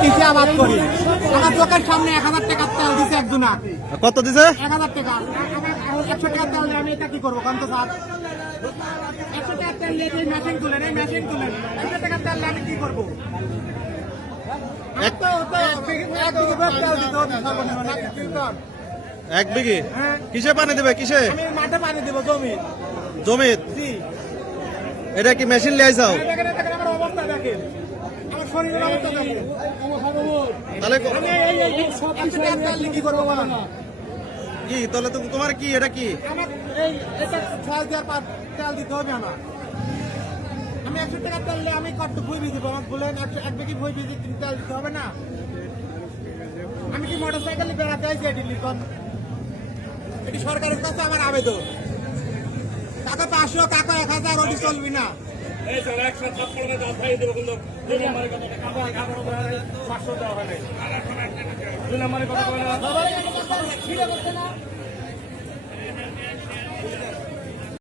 কৃষি আবাদ করি, আমার চোখের সামনে 1000 টাকার তেল দিছে একজনা। কত দিছে? 1000 টাকা। 100 টাকার তেল দিয়ে আমি এটা কি করবো কন্ত স্যার? 100 টাকার তেল দিয়ে এই মেশিন তুলেন, 100 টাকার তেল দিয়ে আমি কি করবো? এক বিঘে কিসে পানি দেবে? কিসে? আমি মাঠে পানি দেবো, জমি জমি। এটা কি মেশিন লিয়ে আইছাও? আমার অবস্থা দেখেন, আমার শরীরের অবস্থা দেখেন। তাহলে আমি কি করবো বলেন? কি তাহলে তোমার কি এটা কি? আমার এই এটা 6000 তেল দিতে হবে আমার। আমি 100 টাকা তেল নিয়ে আমি কত বই ভিজিব? আমাকে বলেন 1 বেগি বই ভিজি তেল দিতে হবে না? আমি কি মোটরসাইকেলে বেড়াতে আইছি? এটি লিখন, এটি সরকারের কাছে আমার আবেদন। টাকা 500, টাকা 1000 ওটি চলবি না।